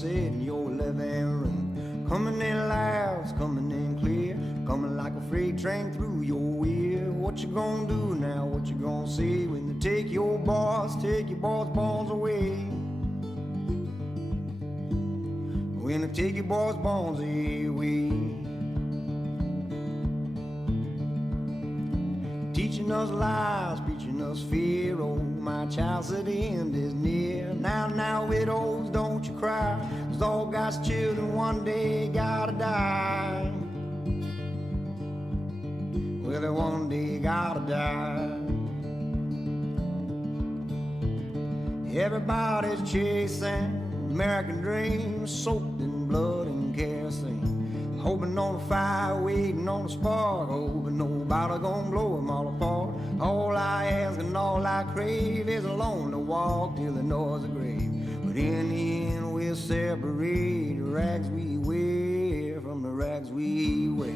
sit in your living room. Coming in loud, coming in clear, coming like a freight train through your ear. What you gonna do now? What you gonna say when they take your boys bones away? When they take your boys bones away. Teaching us lies, preaching us fear. Oh, my child said the end is near. Now, widows, don't you cry, 'cause all God's children one day gotta die. Well, they one day gotta die. Everybody's chasing American dreams, soaked in blood and kerosene, hoping on a fire, waiting on a spark, hoping nobody gonna blow them all apart. All I ask and all I crave is a lonely walk till the noise of grave. But in the end we'll separate the rags we wear from the rags we wear.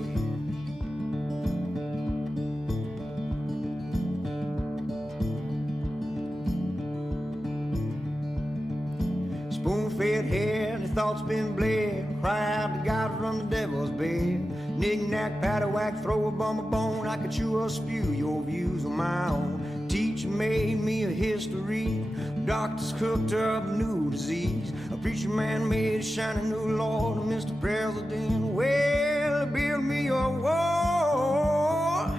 Spoon-fed hair, the thoughts been bled. Cry out to God from the devil's bed. Knick-knack, paddywhack, throw a bum a bone. I could chew or spew your views on my own. Teacher made me a history. Doctors cooked up a new disease. A preacher man made a shiny new Lord. Mr. President, well, build me a wall.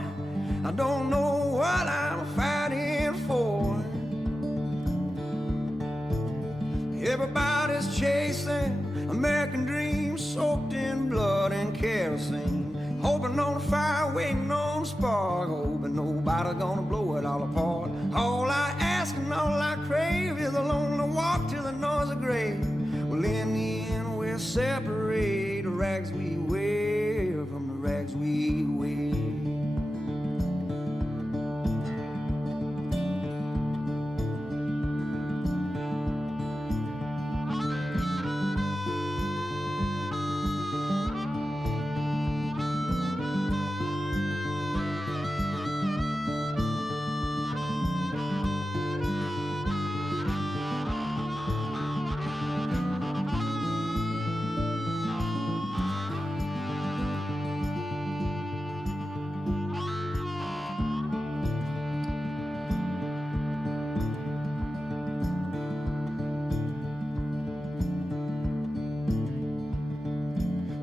I don't know what I'm fighting for. Everybody's chasing American dreams, soaked in blood and kerosene, hoping on a fire, waiting on a spark, hoping nobody's gonna blow it all apart. All I ask and all I crave is a lonely walk till the noise of grave. Well, in the end we'll separate the rags we wear from the rags we wear.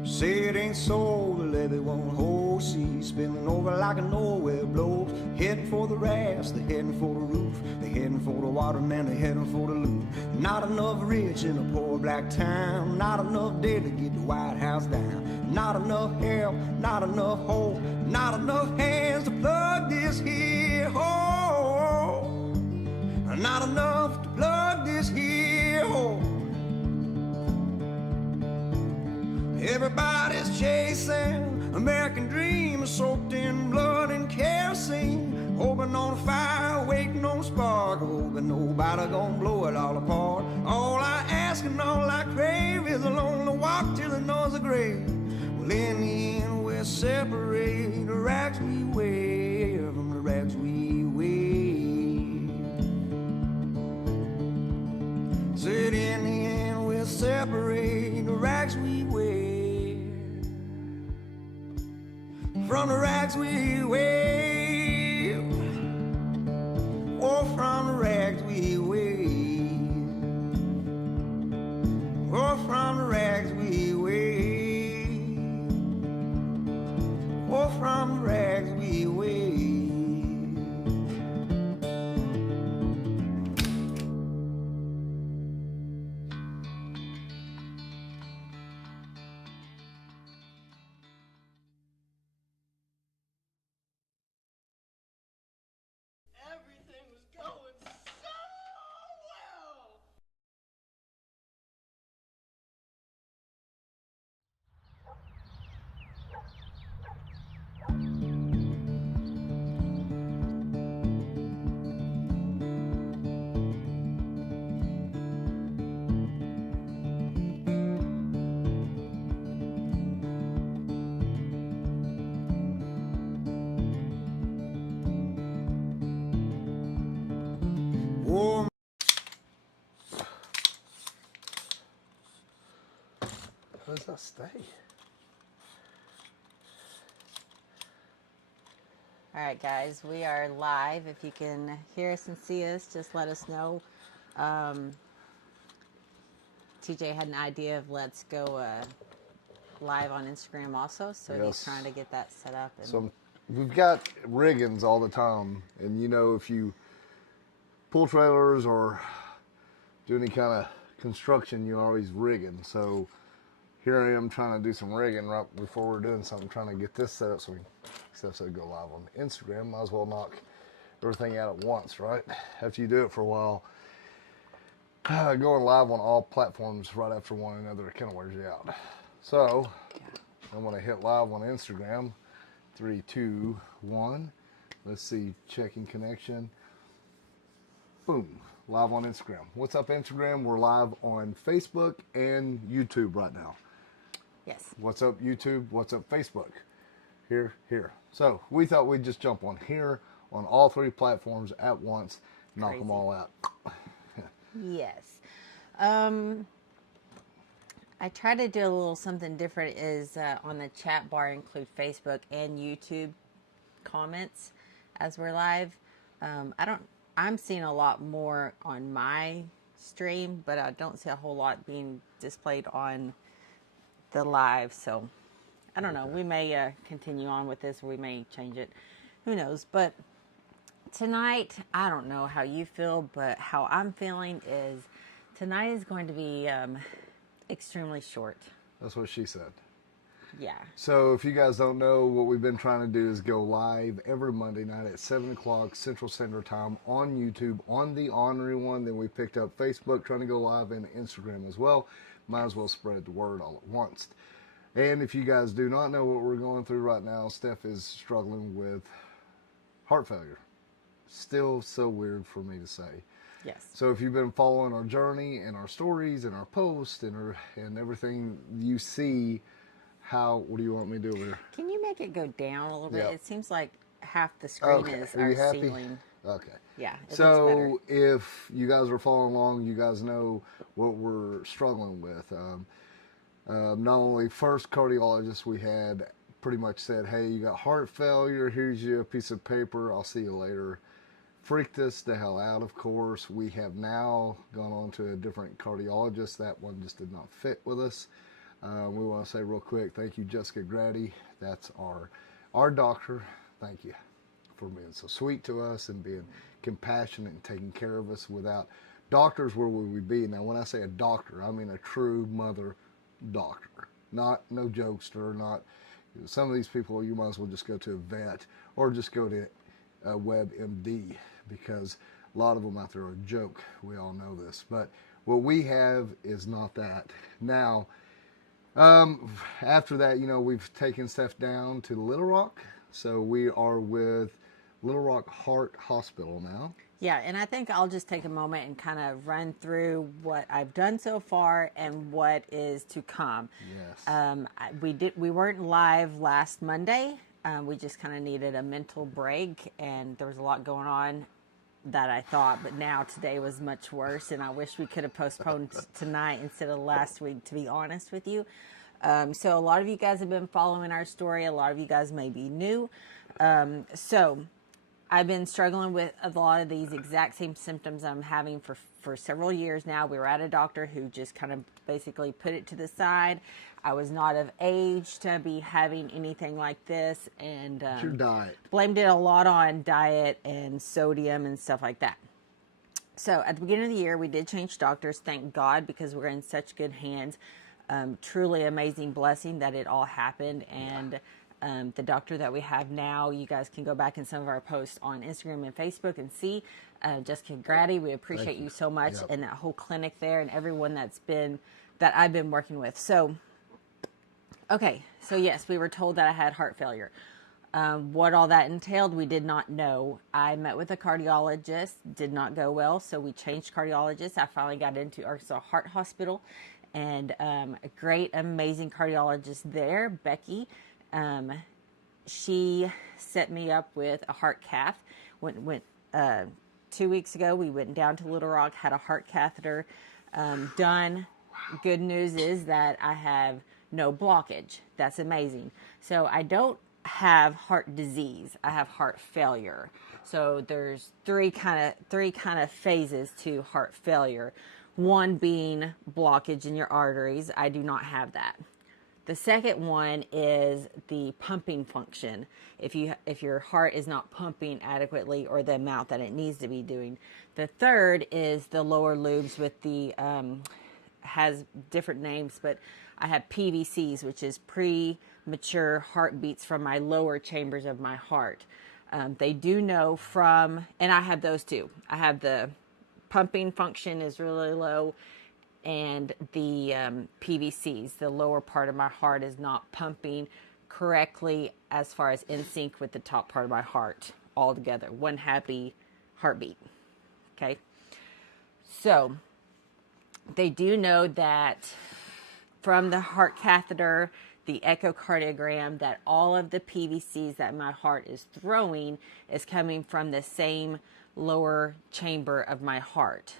Say it ain't so, the levee won't hold. See, spilling over like a nowhere blows. Heading for the rafts, they're heading for the roof. They're heading for the waterman, they're heading for the loot. Not enough rich in a poor black town. Not enough dead to get the White House down. Not enough help, not enough hope. Not enough hands to plug this here hole. Not enough to plug this here hole. Everybody's chasing American dreams, soaked in blood and kerosene, hoping on a fire, waiting on a spark, hoping nobody gonna blow it all apart. All I ask and all I crave is a lonely walk till the noise of grave. Well, in the end we'll separate the rags we wear from the rags we wear. Said in the end we'll separate the rags we wear from the rags we wear. Oh, from the rags we wear. Oh, from the rags we wear. Oh, from the rags we wear. does that stay? All right, guys, we are live. If you can hear us and see us, just let us know. TJ had an idea of let's go live on Instagram also, so Yes. he's trying to get that set up. And So we've got riggings all the time, and you know, if you pull trailers or do any kind of construction, you're always rigging. So here I am trying to do some rigging right before we're doing something, trying to get this set up so we can go live on Instagram. Might as well knock everything out at once, right? After you do it for a while, going live on all platforms right after one another, it kind of wears you out. So I'm going to hit live on Instagram. 3, 2, 1. Let's see, checking connection. Boom, live on Instagram. What's up, Instagram? We're live on Facebook and YouTube right now. yes, What's up, YouTube? What's up, Facebook? Here. So we thought we'd just jump on here on all 3 platforms at once, knock Crazy. them all out. yes. I try to do a little something different. Is on the chat bar include Facebook and YouTube comments as we're live. I'm seeing a lot more on my stream, but I don't see a whole lot being displayed on the live. So I don't know. We may continue on with this. We may change it. Who knows? But tonight, I don't know how you feel, but how I'm feeling is tonight is going to be extremely short. That's what she said. Yeah. So if you guys don't know, what we've been trying to do is go live every Monday night at 7 o'clock Central Standard Time on YouTube, on the Ornery One. Then we picked up Facebook, trying to go live, and Instagram as well. Might as well spread the word all at once. And if you guys do not know what we're going through right now, Steph is struggling with heart failure. Still so weird for me to say. Yes. So if you've been following our journey and our stories and our posts and everything, you see how, what do you want me to do over here? Can you make it go down a little bit? Yep. It seems like half the screen is Are you our happy? ceiling. Okay. Yeah, it looks So if you guys are following along, you guys know what we're struggling with. Not only first cardiologist we had pretty much said, hey, you got heart failure, here's you a piece of paper, I'll see you later. Freaked us the hell out, of course. We have now gone on to a different cardiologist. That one just did not fit with us. We want to say real quick, thank you, Jessica Grady. That's our doctor. Thank you for being so sweet to us and being compassionate and taking care of us. Without doctors, where would we be? Now, when I say a doctor, I mean a true mother doctor. Not no jokester, not some of these people, you might as well just go to a vet or just go to a WebMD, because a lot of them out there are a joke. We all know this. But what we have is not that. Now, after that, you know, we've taken Steph down to Little Rock. So we are with Little Rock Heart Hospital now. Yeah, and I think I'll just take a moment and kind of run through what I've done so far and what is to come. Yes. We weren't live last Monday. We just kind of needed a mental break, and there was a lot going on that I thought, but now today was much worse, and I wish we could have postponed tonight instead of last week, to be honest with you. So a lot of you guys have been following our story. A lot of you guys may be new. So I've been struggling with a lot of these exact same symptoms I'm having for several years now. We were at a doctor who just kind of basically put it to the side. I was not of age to be having anything like this, and What's your diet? blamed it a lot on diet and sodium and stuff like that. So at the beginning of the year, we did change doctors, thank God, because we're in such good hands. Truly amazing blessing that it all happened. And the doctor that we have now, you guys can go back in some of our posts on Instagram and Facebook and see. Jessica Grady, we appreciate you so much, Yep. and that whole clinic there and everyone that I've been working with. So, okay, so yes, we were told that I had heart failure. What all that entailed, we did not know. I met with a cardiologist, did not go well, so we changed cardiologists. I finally got into Arkansas Heart Hospital, and a great, amazing cardiologist there, Becky. She set me up with a heart cath. Went 2 weeks ago, we went down to Little Rock, had a heart catheter done. Good news is that I have no blockage. That's amazing. So I don't have heart disease. I have heart failure. So there's three kind of phases to heart failure. One being blockage in your arteries. I do not have that. The second one is the pumping function. If your heart is not pumping adequately or the amount that it needs to be doing. The third is the lower lobes with the has different names, but I have PVCs, which is premature heartbeats from my lower chambers of my heart. They do know from, and I have those too. I have the pumping function is really low, and the PVCs, the lower part of my heart, is not pumping correctly as far as in sync with the top part of my heart altogether. One happy heartbeat. Okay. So they do know that from the heart catheter, the echocardiogram, that all of the PVCs that my heart is throwing is coming from the same lower chamber of my heart.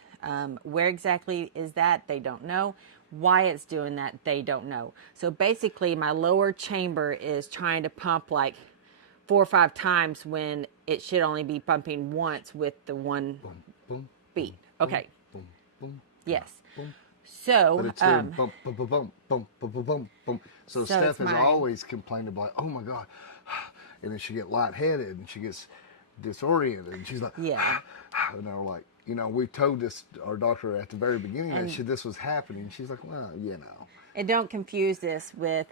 Where exactly is that? They don't know. Why it's doing that? They don't know. So basically, my lower chamber is trying to pump like 4 or 5 times when it should only be pumping once with the one beat. Okay. Yes. So, but it's doing bump, bump, bump, bump, bump, bump, bump, bump. So Steph has always complained about, oh my God. And then she get lightheaded and she gets disoriented. And she's like, yeah. And they're like, we told this, our doctor at the very beginning that this was happening. She's like, well, And don't confuse this with,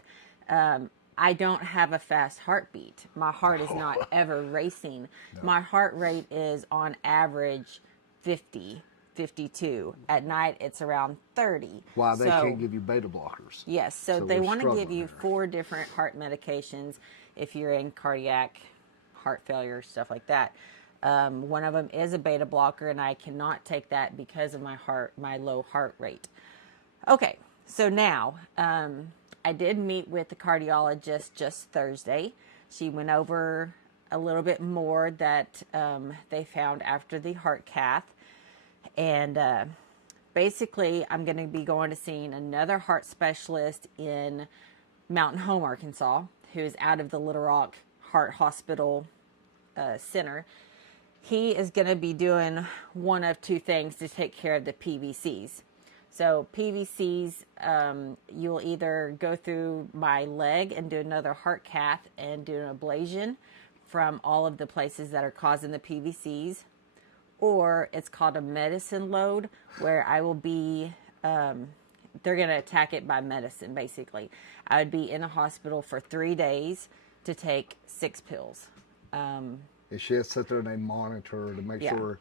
I don't have a fast heartbeat. My heart is not ever racing. No. My heart rate is on average 50. 52. At night, it's around 30. Why they can't give you beta blockers. Yes, so they want to give you 4 different heart medications if you're in cardiac, heart failure, stuff like that. One of them is a beta blocker, and I cannot take that because of my low heart rate. Okay, so now, I did meet with the cardiologist just Thursday. She went over a little bit more that they found after the heart cath. And basically, I'm going to be going to seeing another heart specialist in Mountain Home, Arkansas, who is out of the Little Rock Heart Hospital Center. He is going to be doing one of 2 things to take care of the PVCs. So PVCs, you'll either go through my leg and do another heart cath and do an ablation from all of the places that are causing the PVCs. Or it's called a medicine load, where I will be, they're going to attack it by medicine, basically. I would be in the hospital for 3 days to take 6 pills. And she has to sit there and they monitor her to make sure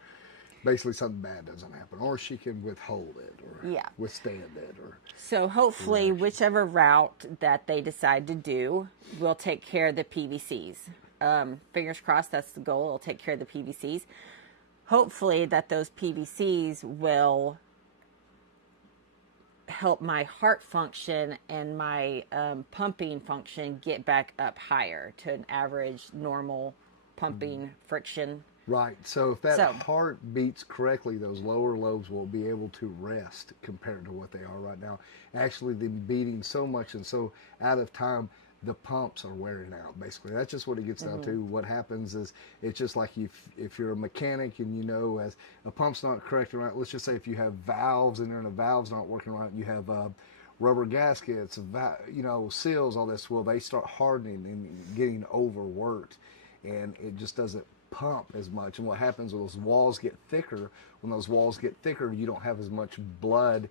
basically something bad doesn't happen. Or she can withhold it or withstand it. So hopefully, whichever route that they decide to do will take care of the PVCs. Fingers crossed, that's the goal. It'll take care of the PVCs. Hopefully that those PVCs will help my heart function and my pumping function get back up higher to an average normal pumping friction. Right. So if that heart beats correctly, those lower lobes will be able to rest compared to what they are right now. Actually, them beating so much and so out of time, the pumps are wearing out, basically. That's just what it gets down to. What happens is, it's just like if you're a mechanic and as a pump's not correct right, let's just say if you have valves in there and the valve's not working right, you have rubber gaskets, seals, all this, well, they start hardening and getting overworked, and it just doesn't pump as much. And what happens when those walls get thicker, you don't have as much blood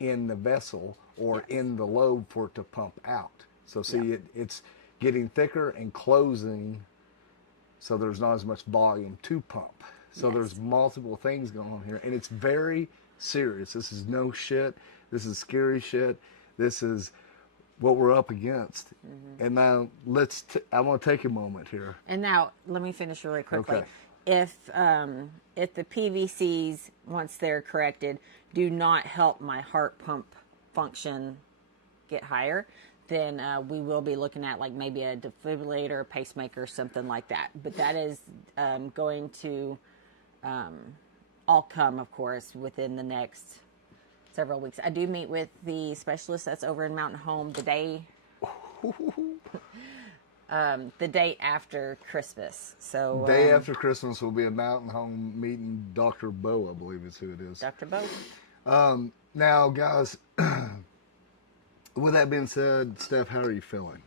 in the vessel or in the lobe for it to pump out. So see, it's getting thicker and closing, so there's not as much volume to pump. So there's multiple things going on here, and it's very serious. This is no shit. This is scary shit. This is what we're up against. And now I want to take a moment here. And now let me finish really quickly. Okay. If the PVCs, once they're corrected, do not help my heart pump function get higher, then we will be looking at like maybe a defibrillator, pacemaker, something like that. But that is going to all come, of course, within the next several weeks. I do meet with the specialist that's over in Mountain Home the day after Christmas. So Day after Christmas will be a Mountain Home meeting. Dr. Bo, I believe is who it is. Dr. Bo. Now, guys, with that being said, Steph, how are you feeling?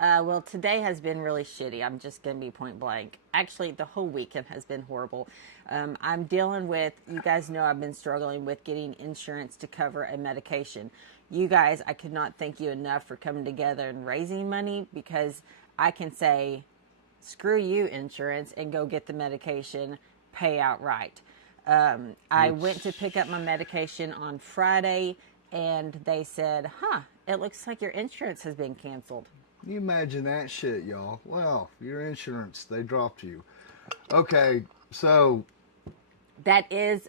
Well, today has been really shitty. I'm just going to be point blank. Actually, the whole weekend has been horrible. I'm dealing with, you guys know I've been struggling with getting insurance to cover a medication. You guys, I could not thank you enough for coming together and raising money, because I can say, screw you, insurance, and go get the medication, pay outright. I went to pick up my medication on Friday, and they said, it looks like your insurance has been canceled. Can you imagine that shit, y'all? Well, your insurance, they dropped you. Okay, so that is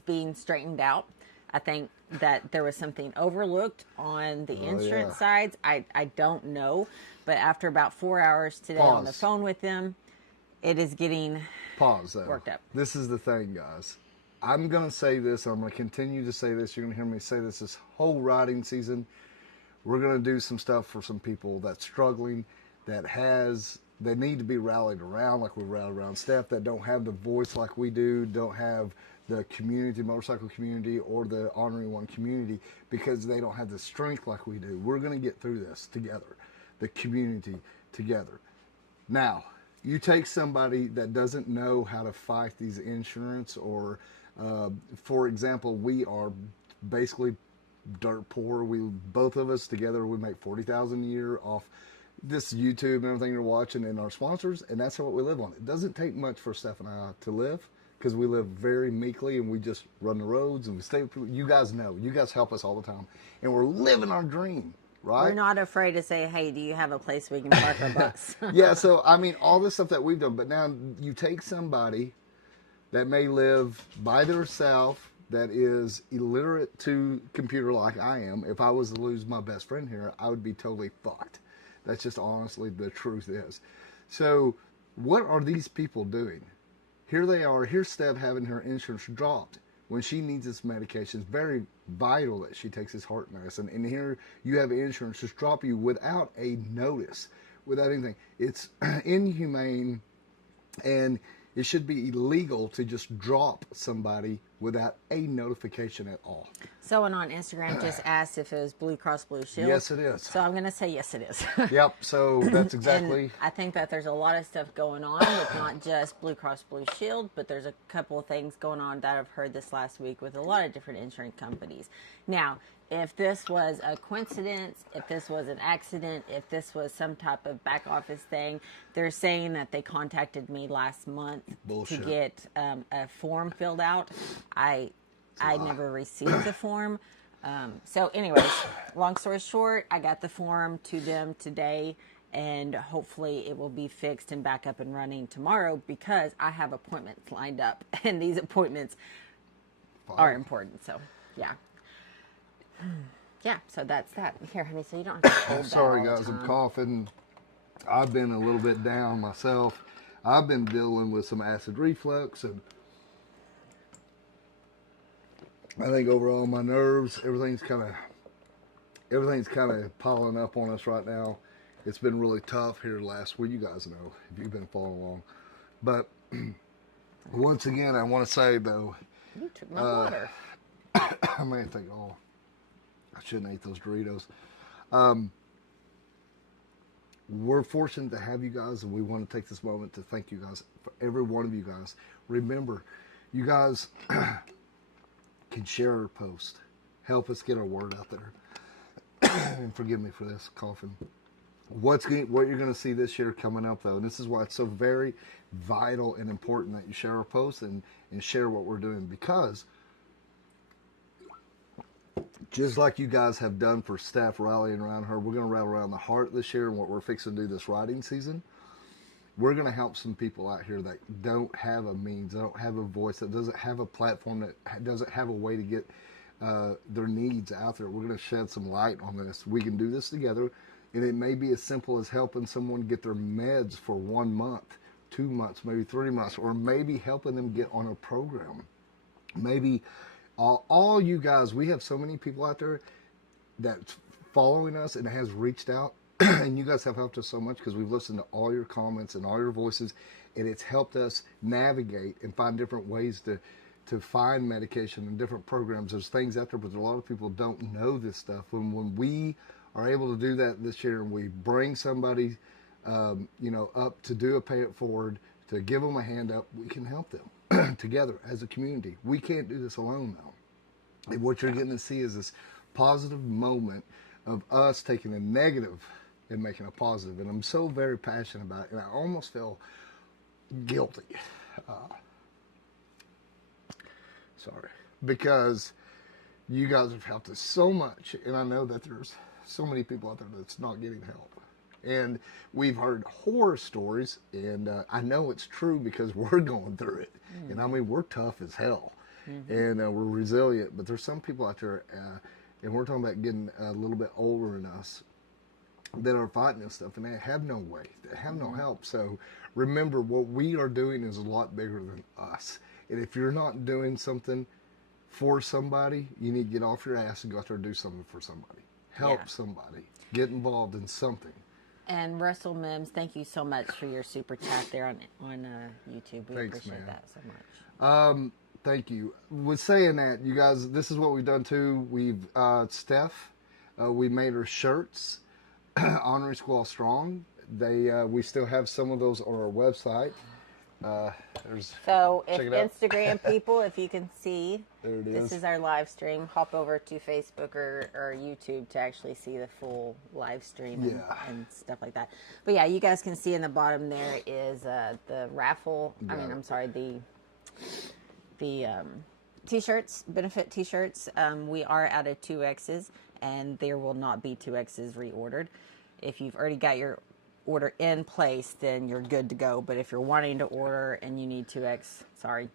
being straightened out. I think that there was something overlooked on the insurance sides. I don't know, but after about 4 hours today on the phone with them, it is getting worked up. This is the thing, guys. I'm going to say this. I'm going to continue to say this. You're going to hear me say this whole riding season. We're going to do some stuff for some people that's struggling, that need to be rallied around like we rallied around Steph, that don't have the voice like we do, don't have the community, motorcycle community, or the Ornery One community, because they don't have the strength like we do. We're going to get through this together, the community together. Now, you take somebody that doesn't know how to fight these insurance, or, for example, we are basically dirt poor. Both of us together, we make $40,000 a year off this YouTube and everything you're watching and our sponsors, and that's what we live on. It doesn't take much for Steph and I to live, because we live very meekly and we just run the roads and we stay with people. You guys know, you guys help us all the time, and we're living our dream, right? We're not afraid to say, hey, do you have a place we can park our bus? Yeah, so I mean, all this stuff that we've done, but now you take somebody that may live by themselves, that is illiterate to computer like I am. If I was to lose my best friend here, I would be totally fucked. That's just honestly the truth is. So what are these people doing? Here they are. Here's Steph having her insurance dropped when she needs this medication. It's very vital that she takes this heart medicine. And here you have insurance just drop you without a notice, without anything. It's inhumane, and it should be illegal to just drop somebody without a notification at all. Someone on Instagram just asked if it was Blue Cross Blue Shield. Yes, it is. So I'm going to say yes, it is. Yep, so that's exactly. And I think that there's a lot of stuff going on with not just Blue Cross Blue Shield, but there's a couple of things going on that I've heard this last week with a lot of different insurance companies. Now, if this was a coincidence, if this was an accident, if this was some type of back office thing, they're saying that they contacted me last month to get a form filled out. I never received the form. So anyways, long story short, I got the form to them today, and hopefully it will be fixed and back up and running tomorrow, because I have appointments lined up, and these appointments are important. So yeah. Yeah, so that's that. Here, honey, so you don't have to hold that. Sorry, all guys, the I'm time. coughing. I've been a little bit down myself. I've been dealing with some acid reflux, and I think overall my nerves, everything's kind of piling up on us right now. It's been really tough here last week. You guys know if you've been following along. But once again, I want to say though, You took my water. I may think, I shouldn't eat those Doritos. We're fortunate to have you guys, and we want to take this moment to thank you guys, for every one of you guys. Remember, you guys can share our post. Help us get our word out there. And forgive me for this coughing. What you're going to see this year coming up, though, and this is why it's so very vital and important that you share our post and share what we're doing, because just like you guys have done for Steph rallying around her, we're going to rally around the heart this year, and what we're fixing to do this riding season. We're going to help some people out here that don't have a means, that don't have a voice, that doesn't have a platform, that doesn't have a way to get their needs out there. We're going to shed some light on this. We can do this together, and it may be as simple as helping someone get their meds for 1 month, 2 months, maybe 3 months, or maybe helping them get on a program maybe all you guys, we have so many people out there that's following us and has reached out. And you guys have helped us so much because we've listened to all your comments and all your voices, and it's helped us navigate and find different ways to find medication and different programs. There's things out there, but a lot of people don't know this stuff. And when we are able to do that this year, and we bring somebody, up to do a pay it forward, to give them a hand up, we can help them together as a community. We can't do this alone, though. And what you're getting to see is this positive moment of us taking a negative and making a positive. And I'm so very passionate about it, and I almost feel guilty. Sorry. Because you guys have helped us so much, and I know that there's so many people out there that's not getting help. And we've heard horror stories, and I know it's true because we're going through it. And I mean, we're tough as hell, and we're resilient. But there's some people out there, and we're talking about getting a little bit older than us, that are fighting this stuff, and they have no way, they have no help. So remember, what we are doing is a lot bigger than us. And if you're not doing something for somebody, you need to get off your ass and go out there and do something for somebody. Help somebody. Get involved in something. And Russell Mims, thank you so much for your super chat there on YouTube. We Thanks, appreciate man. that so much. Thank you. With saying that, you guys, this is what we've done too. We've Steph, we made her shirts. Ornery Squall Strong. We still have some of those on our website. So if check it out. Instagram people, if you can see, There it this is. is our live stream. Hop over to Facebook or YouTube to actually see the full live stream and stuff like that. But yeah, you guys can see in the bottom there is the raffle. I'm sorry, the t-shirts, benefit t-shirts. We are out of 2Xs, and there will not be 2Xs reordered. If you've already got your order in place, then you're good to go. But if you're wanting to order and you need 2X, sorry.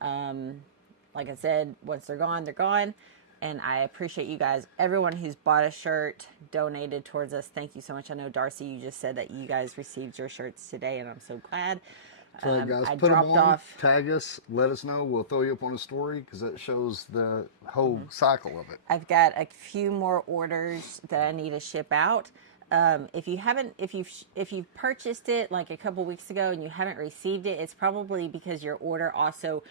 Like I said, once they're gone, they're gone. And I appreciate you guys. Everyone who's bought a shirt, donated towards us, thank you so much. I know, Darcy, you just said that you guys received your shirts today, and I'm so glad. So guys, I put them dropped on, off. tag us, let us know. We'll throw you up on a story because that shows the whole cycle of it. I've got a few more orders that I need to ship out. If you've purchased it like a couple weeks ago and you haven't received it, it's probably because your order also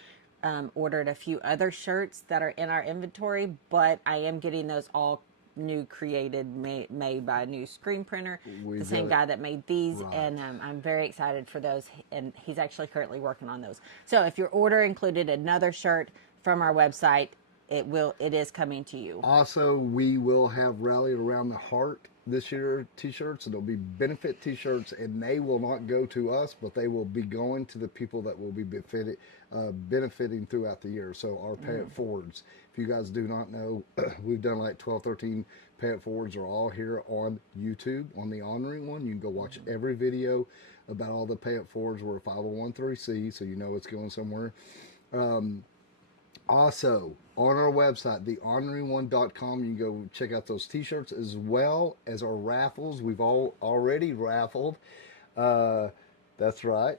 ordered a few other shirts that are in our inventory. But I am getting those all new, created, made by a new screen printer, the same guy that made these, and I'm very excited for those. And he's actually currently working on those. So if your order included another shirt from our website, it is coming to you. Also, we will have Rally Around the Heart this year t-shirts. It'll be benefit t-shirts, and they will not go to us, but they will be going to the people that will be benefiting throughout the year. So our pay it forwards, if you guys do not know, we've done like 12, 13 pay it forwards, are all here on YouTube on the Ornery One. You can go watch every video about all the pay it forwards. We're a 501(c), so you know it's going somewhere. Also, on our website, theorneryone.com, you can go check out those t-shirts as well as our raffles. We've already raffled. That's right.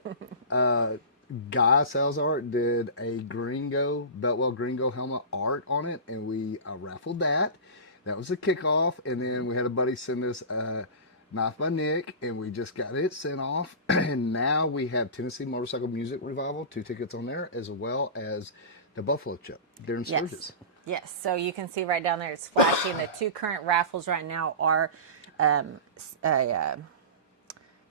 Guy Salazar did a Beltwell Gringo helmet art on it, and we raffled that. That was the kickoff. And then we had a buddy send us Knife by Nick, and we just got it sent off. And now we have Tennessee Motorcycle Music Revival, 2 tickets on there, as well as the Buffalo Chip, Darren Sturgis. Yes, so you can see right down there, it's flashing. The 2 current raffles right now are a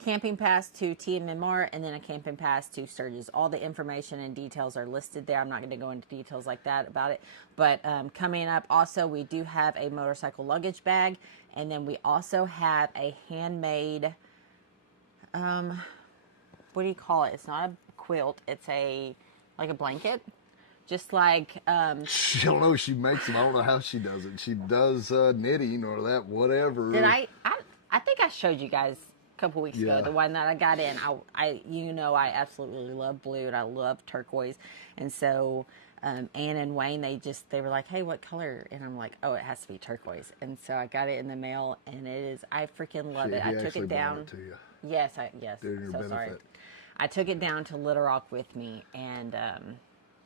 camping pass to TMMR and then a camping pass to Sturgis. All the information and details are listed there. I'm not going to go into details like that about it. But coming up also, we do have a motorcycle luggage bag, and then we also have a handmade, what do you call it? It's not a quilt. It's like a blanket. Just like I don't know. She makes them. I don't know how she does it. She does knitting or that whatever. Did I think I showed you guys a couple weeks ago the one that I got in. I absolutely love blue and I love turquoise, and so Ann and Wayne they were like, hey, what color? And I'm like, oh, it has to be turquoise. And so I got it in the mail, and I freaking love it. I took it down. To you. Yes, During your so benefit. sorry. I took it down to Little Rock with me, and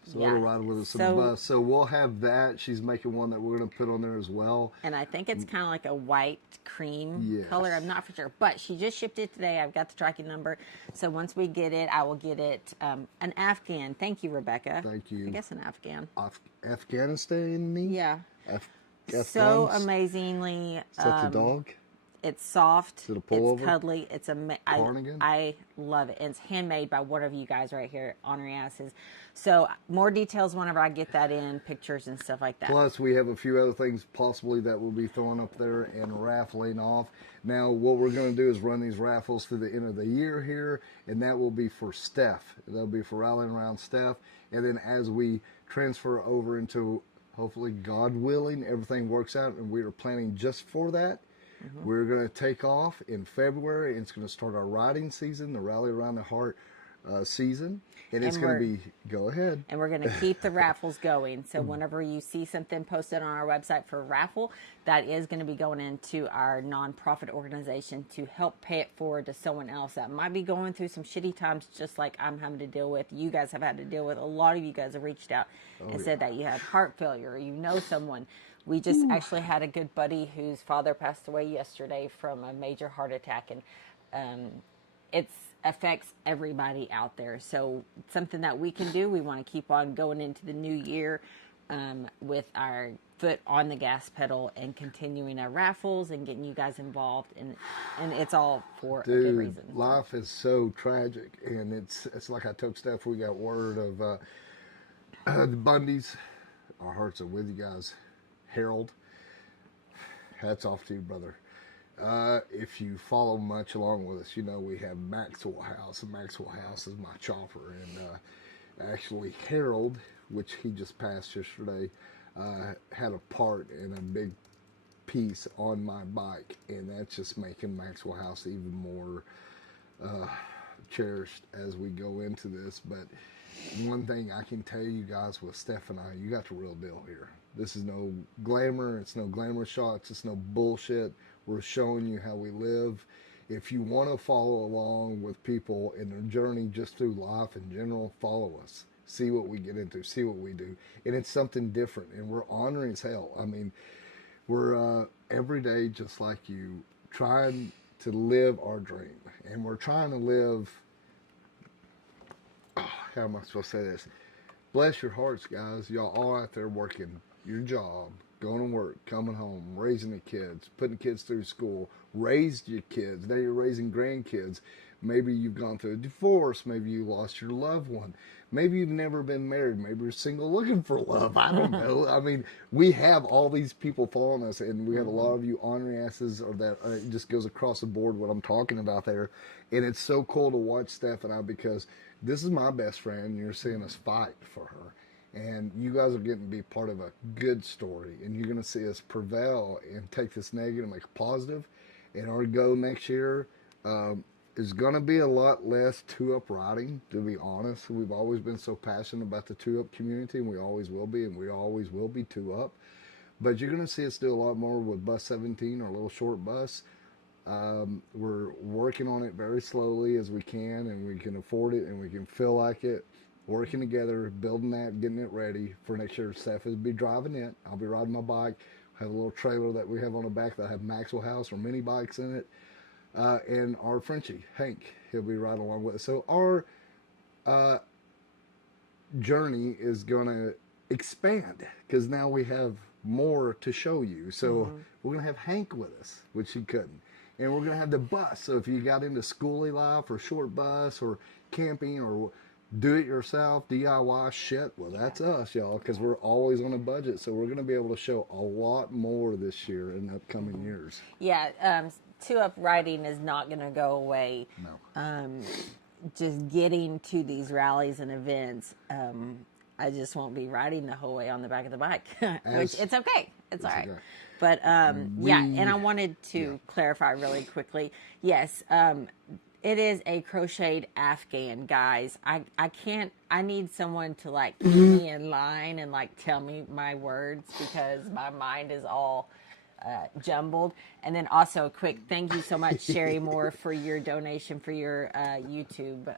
So Yeah. it'll ride with us in the bus. So we'll have that. She's making one that we're going to put on there as well. And I think it's kind of like a white cream Yes. color. I'm not for sure. But she just shipped it today. I've got the tracking number. So once we get it, I will get it an Afghan. Thank you, Rebecca. Thank you. I guess an Afghan. Afghanistan? Yeah. So Afghans? amazingly. Is that the dog? It's soft. Is it a pullover? It's cuddly. It's Cardigan? I love it. And it's handmade by one of you guys right here, Ornery Asses. So more details whenever I get that in, pictures and stuff like that. Plus, we have a few other things possibly that we'll be throwing up there and raffling off. Now, what we're going to do is run these raffles through the end of the year here, and that will be for Steph. That'll be for rallying around Steph. And then as we transfer over into, hopefully, God willing, everything works out, and we are planning just for that. We're going to take off in February. It's going to start our riding season, the Rally Around the Heart season. And it's going to be, go ahead. And we're going to keep the raffles going. So whenever you see something posted on our website for a raffle, that is going to be going into our nonprofit organization to help pay it forward to someone else that might be going through some shitty times just like I'm having to deal with. You guys have had to deal with. A lot of you guys have reached out and said that you have heart failure or you know someone. We just actually had a good buddy whose father passed away yesterday from a major heart attack, and it affects everybody out there. So something that we can do, we want to keep on going into the new year with our foot on the gas pedal and continuing our raffles and getting you guys involved, and it's all for a good reason. Life is so tragic, and it's like I told Steph, we got word of the Bundys. Our hearts are with you guys. Harold, hats off to you, brother. If you follow much along with us, you know we have Maxwell House, and Maxwell House is my chopper. And actually, Harold, which he just passed yesterday, had a part in a big piece on my bike, and that's just making Maxwell House even more cherished as we go into this. But one thing I can tell you guys with Steph and I, you got the real deal here. This is no glamour. It's no glamour shots. It's no bullshit. We're showing you how we live. If you want to follow along with people in their journey just through life in general, follow us. See what we get into. See what we do. And it's something different. And we're honoring as hell. I mean, we're every day just like you, trying to live our dream. And we're trying to live... how am I supposed to say this? Bless your hearts, guys. Y'all all out there working your job, going to work, coming home, raising the kids, putting kids through school, raised your kids. Now you're raising grandkids. Maybe you've gone through a divorce. Maybe you lost your loved one. Maybe you've never been married. Maybe you're single looking for love. I don't know. I mean, we have all these people following us, and we have a lot of you ornery asses, or that it just goes across the board what I'm talking about there. And it's so cool to watch Steph and I, because this is my best friend, and you're seeing us fight for her. And you guys are getting to be part of a good story, and you're going to see us prevail and take this negative and make it positive. And our goal next year is going to be a lot less two-up riding, to be honest. We've always been so passionate about the two-up community, and we always will be, and we always will be two-up. But you're going to see us do a lot more with Bus 17, our little short bus. We're working on it very slowly as we can, and we can afford it, and we can feel like it. Working together, building that, getting it ready for next year. Steph will be driving it. I'll be riding my bike. Have a little trailer that we have on the back that have Maxwell House or mini bikes in it. And our Frenchie, Hank, he'll be riding along with us. So our journey is going to expand, because now we have more to show you. So we're going to have Hank with us, which he couldn't. And we're going to have the bus. So if you got into schooly life or short bus or camping or do-it-yourself, DIY shit, well, that's us, y'all, because we're always on a budget. So we're going to be able to show a lot more this year in the upcoming years. Yeah, two-up riding is not going to go away. No. Just getting to these rallies and events, I just won't be riding the whole way on the back of the bike, which it's okay. It's all right. Okay. But, yeah, and I wanted to clarify really quickly. Yes, it is a crocheted Afghan, guys. I need someone to, like, keep me in line and, like, tell me my words, because my mind is all jumbled. And then also, quick, thank you so much, Sherry Moore, for your donation for your YouTube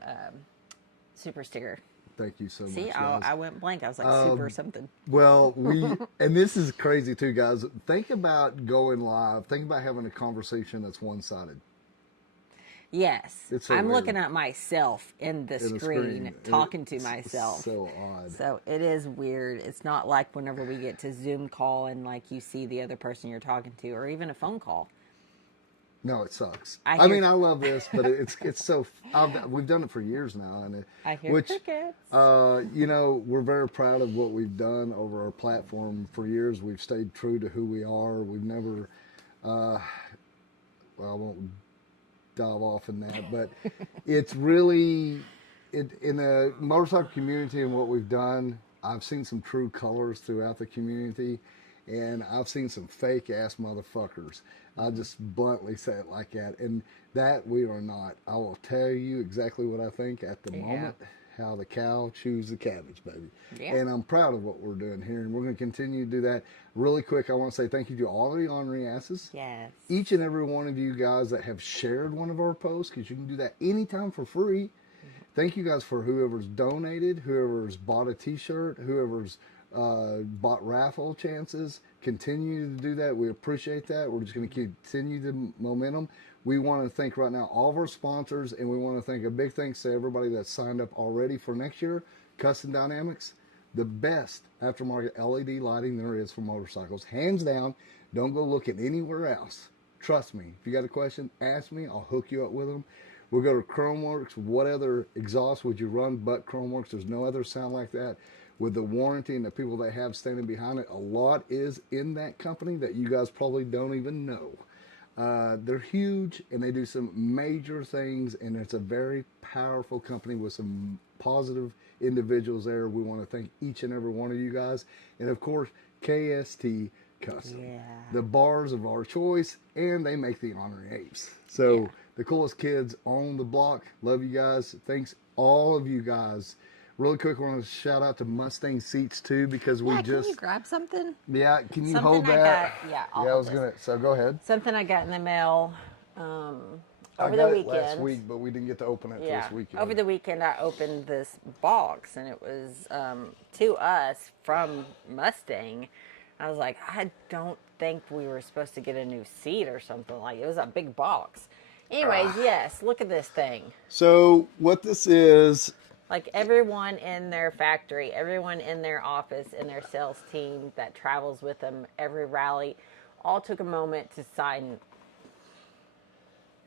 super sticker. thank you so See, much, guys. I went blank. I was like super something. Well, and this is crazy too, guys. Think about going live. Think about having a conversation that's one-sided. Yes, It's so I'm weird. looking at myself in the screen, talking to myself. So odd. So it is weird. It's not like whenever we get to Zoom call and like you see the other person you're talking to, or even a phone call. No, it sucks. I mean, I love this, but it's so. We've done it for years now, and I hear crickets. you know, we're very proud of what we've done over our platform for years. We've stayed true to who we are. We've never. Well, I won't dive off in that, but it's really in the motorcycle community and what we've done. I've seen some true colors throughout the community, and I've seen some fake ass motherfuckers. I'll just bluntly say it like that, and that we are not. I will tell you exactly what I think at the moment. How the cow chews the cabbage, baby. Yeah. And I'm proud of what we're doing here, and we're going to continue to do that. Really quick, I want to say thank you to all of the Ornery asses. Yes. Each and every one of you guys that have shared one of our posts, because you can do that anytime for free. Thank you guys for whoever's donated, whoever's bought a t-shirt, whoever's bought raffle chances. Continue to do that. We appreciate that. We're just going to continue the momentum. We want to thank right now all of our sponsors, and we want to thank a big thanks to everybody that's signed up already for next year. Custom Dynamics, the best aftermarket LED lighting there is for motorcycles. Hands down. Don't go looking anywhere else. Trust me. If you got a question, ask me. I'll hook you up with them. We'll go to Chromeworks. What other exhaust would you run but Chromeworks? There's no other sound like that. With the warranty and the people they have standing behind it, a lot is in that company that you guys probably don't even know. They're huge, and they do some major things, and it's a very powerful company with some positive individuals there. We want to thank each and every one of you guys. And, of course, KST Custom. Yeah. The bars of our choice, and they make the Ornery apes. So, Yeah. The coolest kids on the block. Love you guys. Thanks, all of you guys. Really quick, I want to shout out to Mustang Seats, too, because we Can just... you grab something? Yeah, can you Something hold I that? got- I was going to... So, go ahead. Something I got in the mail I over got the it weekend. last week, but we didn't get to open it this weekend. Over the weekend, I opened this box, and it was to us from Mustang. I was like, I don't think we were supposed to get a new seat or something. Like, it was a big box. Anyways, yes, look at this thing. So what this is... Like, everyone in their factory, everyone in their office, in their sales team that travels with them every rally, all took a moment to sign.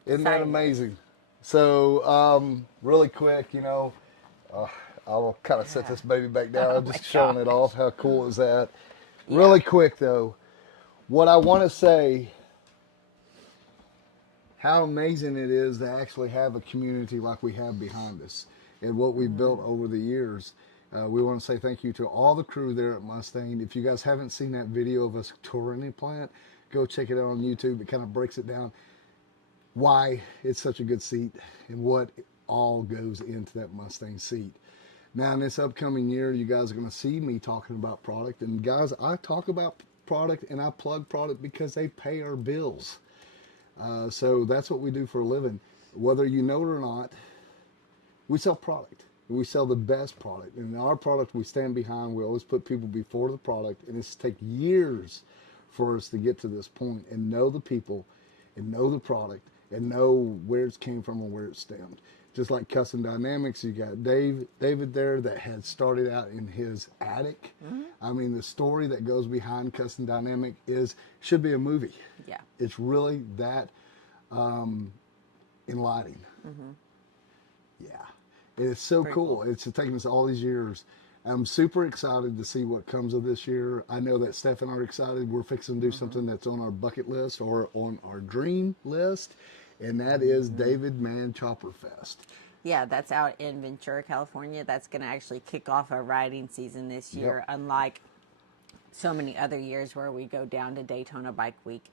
Isn't that amazing? So, really quick, you know, I'll kind of set this baby back down. Oh I'm just my showing it gosh. off. How cool is that? Really quick, though, what I want to say, how amazing it is to actually have a community like we have behind us and what we've built over the years. We want to say thank you to all the crew there at Mustang. If you guys haven't seen that video of us touring the plant, go check it out on YouTube. It kind of breaks it down why it's such a good seat and what all goes into that Mustang seat. Now, in this upcoming year, you guys are going to see me talking about product. And guys, I talk about product and I plug product because they pay our bills. So that's what we do for a living. Whether you know it or not, we sell product. We sell the best product. And our product we stand behind. We always put people before the product. And it's taken years for us to get to this point and know the people and know the product and know where it came from and where it stemmed. Just like Custom Dynamics, you got David there that had started out in his attic. I mean, the story that goes behind Custom Dynamic should be a movie. Yeah. It's really that enlightening. Yeah. It's so cool. It's taken us all these years. I'm super excited to see what comes of this year. I know that Steph and I are excited. We're fixing to do something that's on our bucket list or on our dream list, and that is David Man Chopper Fest. Yeah, that's out in Ventura, California. That's going to actually kick off our riding season this year, unlike so many other years where we go down to Daytona Bike Week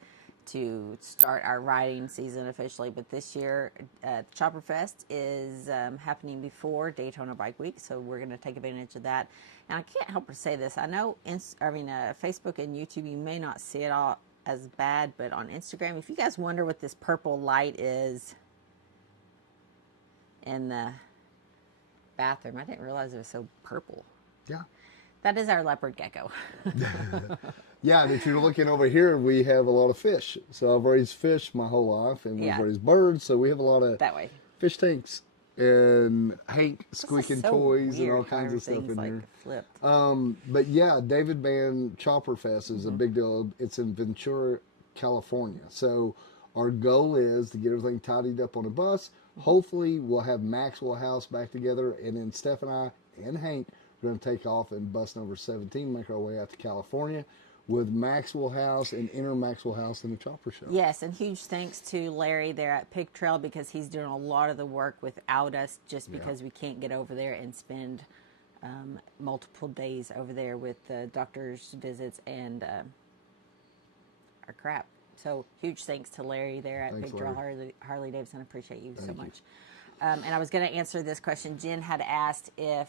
to start our riding season officially. But this year, Chopper Fest is happening before Daytona Bike Week, so we're going to take advantage of that. And I can't help but say this. I know, Facebook and YouTube, you may not see it all as bad, but on Instagram, if you guys wonder what this purple light is in the bathroom. I didn't realize it was so purple. Yeah. That is our leopard gecko. Yeah, and if you're looking over here, we have a lot of fish. So I've raised fish my whole life, and we've raised birds, so we have a lot of That way. fish tanks and Hank This is squeaking so toys and weird all how kinds of stuff everything's, in like, here. flipped. But yeah, David Band Chopper Fest is a big deal. It's in Ventura, California. So our goal is to get everything tidied up on a bus. Hopefully we'll have Maxwell House back together, and then Steph and I and Hank are going to take off and bus number 17, make our way out to California with Maxwell House and Inner Maxwell House in the Chopper Show. Yes, and huge thanks to Larry there at Pig Trail, because he's doing a lot of the work without us, just because we can't get over there and spend multiple days over there with doctor's visits and our crap. So huge thanks to Larry there at Thanks, Pig Trail Harley Davidson. Appreciate you so much. And I was going to answer this question. Jen had asked if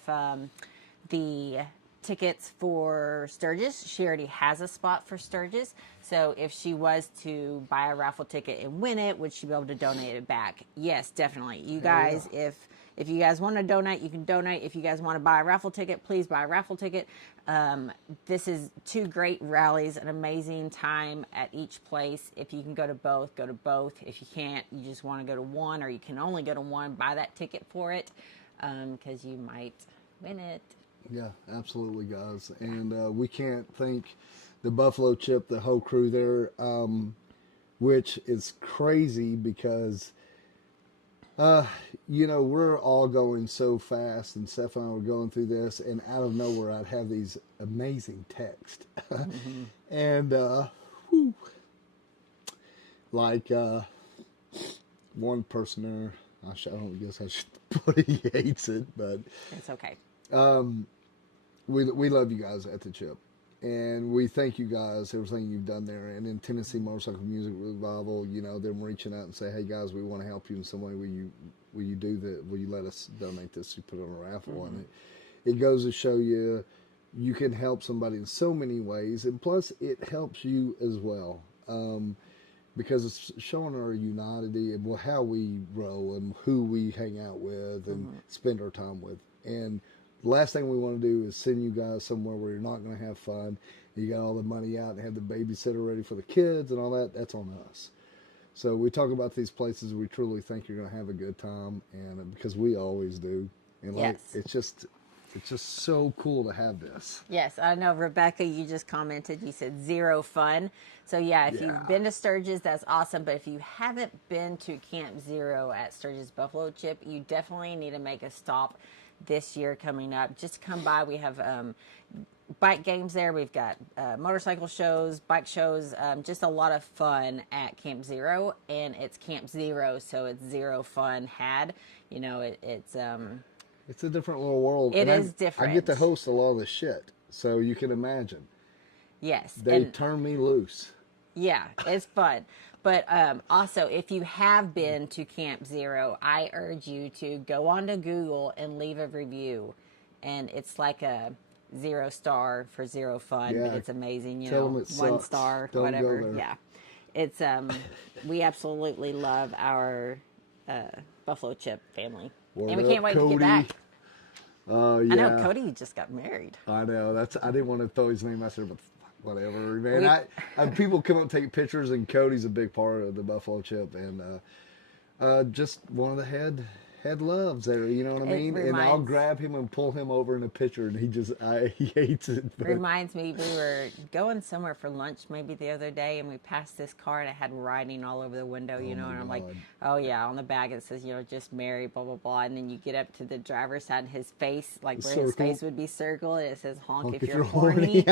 the tickets for Sturgis, she already has a spot for Sturgis. So if she was to buy a raffle ticket and win it, would she be able to donate it back? Yes, definitely. You guys, if you guys want to donate, you can donate. If you guys want to buy a raffle ticket, please buy a raffle ticket. This is 2 great rallies, an amazing time at each place. If you can go to both, go to both. If you can't, you just want to go to one, or you can only go to one, buy that ticket for it, because you might win it. Yeah, absolutely, guys. And we can't thank the Buffalo Chip, the whole crew there, which is crazy because, you know, we're all going so fast, and Steph and I were going through this, and out of nowhere, I'd have these amazing texts. And, like, one person there, I don't guess I should put he hates it, but It's okay. we love you guys at the Chip, and we thank you guys everything you've done there. And in Tennessee Motorcycle Music Revival, you know, them reaching out and say, hey guys, we want to help you in some way. Will you do that? Will you let us donate this? You put it on a raffle, and it goes to show you can help somebody in so many ways, and plus it helps you as well. Because it's showing our unity and how we roll and who we hang out with and spend our time with. And the last thing we want to do is send you guys somewhere where you're not going to have fun. You got all the money out and have the babysitter ready for the kids and all that. That's on us. So we talk about these places we truly think you're going to have a good time, and because we always do. And like, it's just so cool to have this. Yes, I know, Rebecca, you just commented, you said 0 fun. So yeah, if you've been to Sturgis, that's awesome. But if you haven't been to Camp Zero at Sturgis Buffalo Chip, you definitely need to make a stop this year coming up. Just come by. We have bike games there. We've got motorcycle shows, bike shows, just a lot of fun at Camp Zero. And it's Camp Zero, so it's 0 fun had. You know, it's a different little world. It is different. I get to host a lot of the shit, so you can imagine. Yes. They turn me loose. Yeah, it's fun. But also, if you have been to Camp Zero, I urge you to go onto Google and leave a review. And it's like a 0 star for 0 fun, but it's amazing. You Tell know, them it 1 sucks. star, Don't whatever. go there. Yeah, it's we absolutely love our Buffalo Chip family, and we can't wait to get back. Oh yeah. I know Cody just got married. I know. I didn't want to throw his name out there, but whatever, man. People come up and take pictures, and Cody's a big part of the Buffalo Chip, and just one of the head loves there. You know what I mean? And I'll grab him and pull him over in a picture, and he hates it. But. Reminds me, we were going somewhere for lunch maybe the other day, and we passed this car, and it had writing all over the window, you know, and I'm like, oh yeah, on the back it says, you know, just married, blah, blah, blah. And then you get up to the driver's side, and his face, like where his face would be circled, it says, honk if you're horny.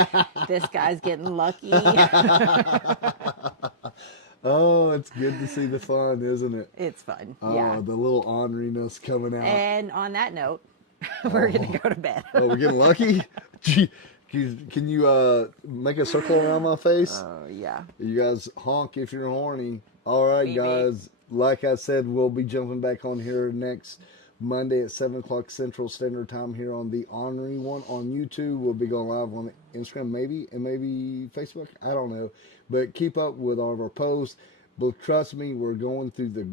This guy's getting lucky. Oh, it's good to see the fun, isn't it? It's fun. Oh, yeah. The little orneriness coming out. And on that note, we're going to go to bed. Oh, we're getting lucky? Gee, can you make a circle around my face? Oh, yeah. You guys honk if you're horny. All right, guys. Like I said, we'll be jumping back on here next Monday at 7 o'clock Central Standard Time here on the Ornery One on YouTube. We'll be going live on Instagram, maybe, and maybe Facebook. I don't know. But keep up with all of our posts. But trust me, we're going through the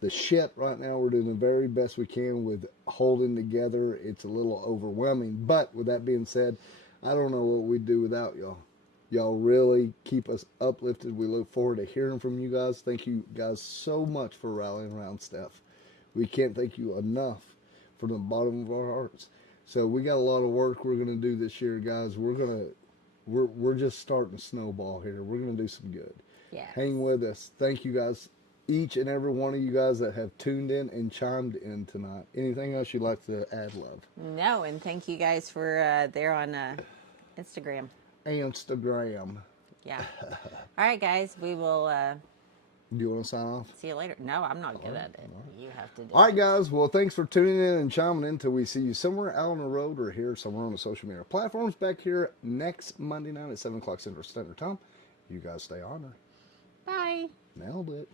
the shit right now. We're doing the very best we can with holding together. It's a little overwhelming, but with that being said, I don't know what we'd do without y'all. Y'all really keep us uplifted. We look forward to hearing from you guys. Thank you guys so much for rallying around Steph. We can't thank you enough from the bottom of our hearts. So we got a lot of work we're gonna do this year, guys. We're just starting to snowball here. We're gonna do some good. Yeah. Hang with us. Thank you guys, each and every one of you guys that have tuned in and chimed in tonight. Anything else you'd like to add, love? No, and thank you guys for there on Instagram. Instagram. Yeah. All right, guys. We will Do you want to sign off? see you later. No, I'm not good at it. You have to do All it. right, guys. Well, thanks for tuning in and chiming in until we see you somewhere out on the road or here somewhere on the social media platforms. Back here next Monday night at 7 o'clock Central Standard Time. You guys stay on her. Bye. Nailed it.